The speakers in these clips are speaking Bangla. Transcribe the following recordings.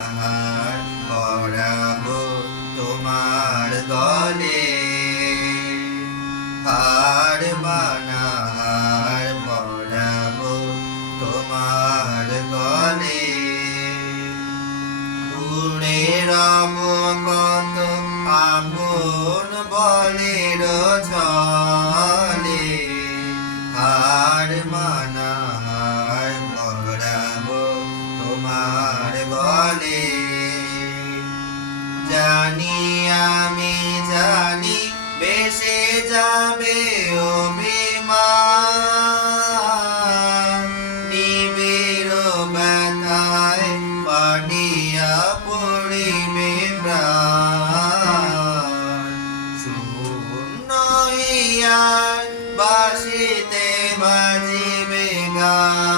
হার পরাবো তোমার গলে। হার হার পরাবো তোমার গলে। রব জানি, আমি জানি বেশে যাবে অভিমান। নিবিড় ব্যথায় পানিয়া পড়িবে শূন্য ইয়ার বাসিতে বাজিবে গান।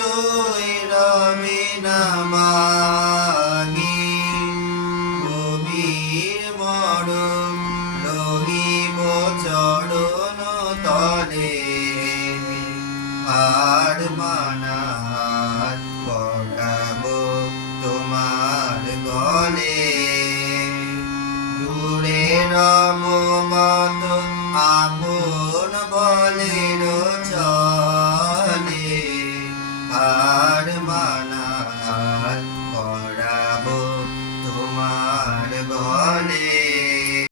জুই নামা।